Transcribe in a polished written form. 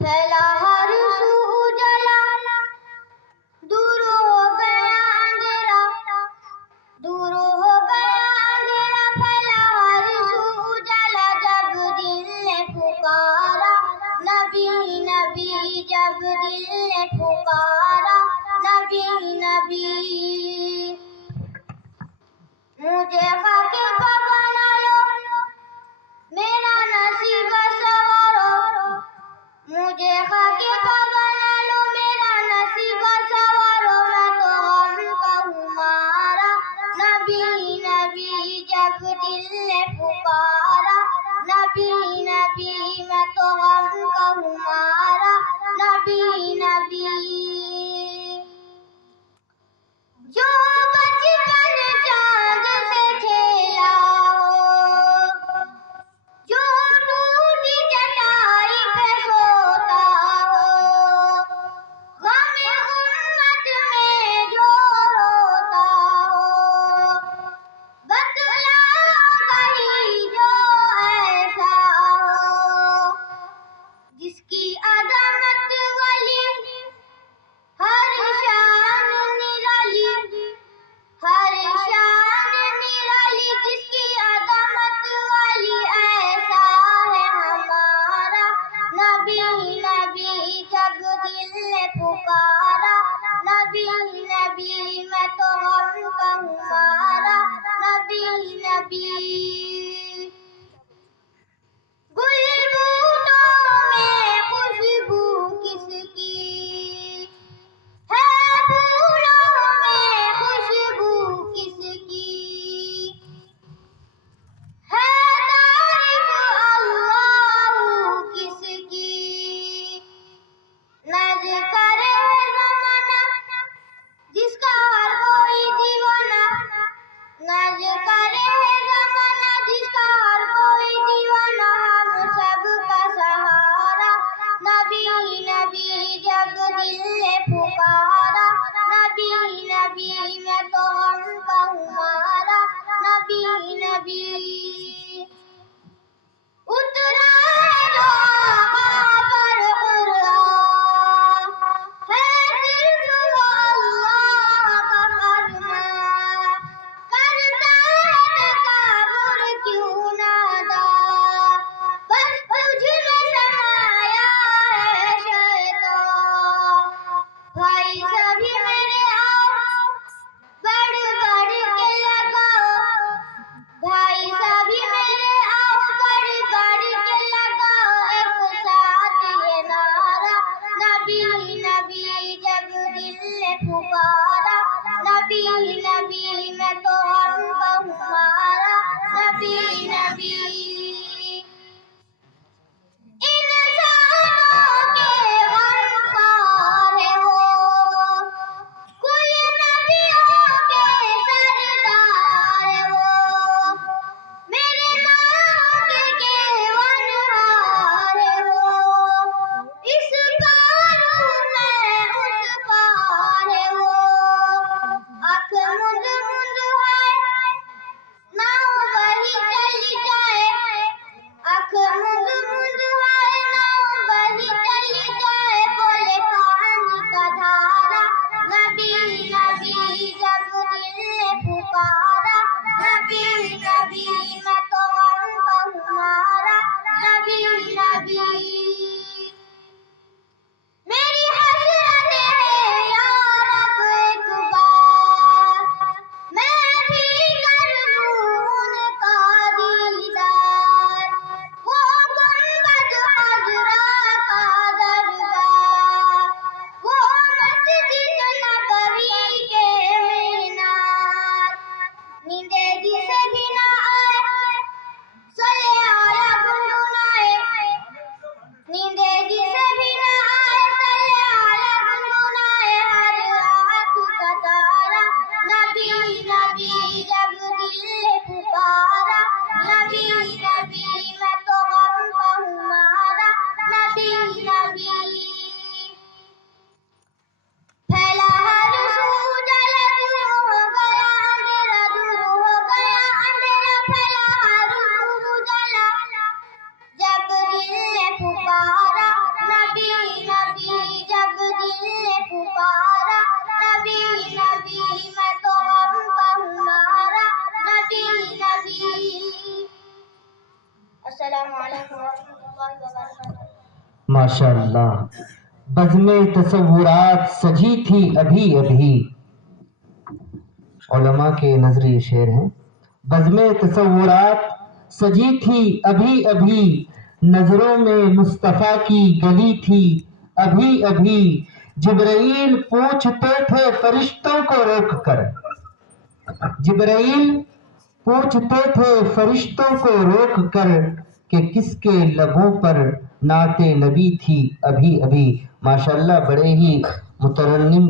پھیلا ہر سو اجالا، دور ہو گیا اندھیرا، دور ہو گیا اندھیرا، پھیلا ہر سو اجالا، جب دل نے پکارا نبی نبی، جب دل نے پکارا نبی نبی۔ مجھے خاک پا بنا لو، میرا نصیب سنوارو، مجھے خاک پا بنا لو، میرا نصیب سنوارو، میں تو غم کا ہوں مارا نبی نبی، جب دل نے پکارا نبی نبی، میں تو غم کا ہوں مارا نبی نبی۔ جو بچپن چاند سے کھیلا ہو، جو ٹوٹی چٹائی پہ سوتا ہو، غم امت میں جو روتا ہو، بتلا کہیں جو ایسا ہو، جس کی عظمت والی ہر شان نرالی، ہر شان نرالی، جس کی عظمت والی ایسا ہے ہمارا نبی نبی، جب دل نے پکارا نبی نبی، میں تو غم کا ہوں مارا نبی نبی۔ گل بوٹوں میں خوشبو کس کی ہے، پھولوں میں خوشبو کس کی ہے، تعریف اللہ کس کی، ناز کرے زمانہ جس کا ہر کوئی دیوانہ، ناز کرے زمانہ جس کا ہر کوئی دیوانہ، ہم سب کا سہارا نبی نبی، جب دل نے پکارا نبی نبی، میں تو غم کا ہوں مارا نبی نبی۔ اترا ہے جو آقا پر قرآن، ہے صرف وہ اللہ کا فرمان، کرتا ہے تکبر کیوں نادا، بس تجھ میں سمایا ہے شیطان۔ بھائی سبھی میرے آؤ، بڑھ بڑھ کے لگاؤ، بھائی سبھی میرے آؤ، بڑھ بڑھ کے لگاؤ ایک ساتھ یہ نعرہ نبی نبی، جب دل نے پکارا نبی نبی، میں تو غم کا ہوں مارا نبی نبی۔ انسانوں کے غمخوار ہے وہ، کل نبیوں کے سردار ہے وہ، میرے مانگ کے ونہار ہے وہ، اس پار میں اس پار ہے وہ، آنکھ مند مند ہے ناؤ وہی چلی جائے، آنکھ مند مند ہے ناؤ وہی چلی جائے، بولے پانی کا دھارا نبی نبی، جب دل نے پکارا نبی نبی، میں تو غم کا ہوں مارا نبی نبی۔ میری حسرت ہے یا رب ایک بار، میں بھی کر لوں ان کا دیدار، وہ گنبد خضرا کا درگاہ، وہ مسجد نبوی کے مینار، نیندے جسے بھی نہ آئے صلی علی گنگنائے، نیندے جسے بھی نہ آئے صلی علی گنگنائے، ہر راحت کا تارا نبی نبی، جب دل نے پکارا نبی نبی، میں تو غم کا ہوں مارا نبی نبی۔ پھیلا ہر سو اجالا، دور ہو گیا اندھیرا، دور ہو گیا اندھیرا، پھیلا ہر سو اجالا، ماشاءاللہ. بزم تصورات سجی تھی ابھی ابھی. علماء کے نظری یہ شعر ہیں. بزم تصورات سجی تھی ابھی ابھی، نظروں میں مصطفیٰ کی گلی تھی ابھی ابھی. جبرائیل پوچھتے تھے فرشتوں کو روک کر، جبرائیل پوچھتے تھے فرشتوں کو روک کر کہ کس کے لبوں پر نعت نبی تھی ابھی ابھی. ماشاءاللہ بڑے ہی مترنم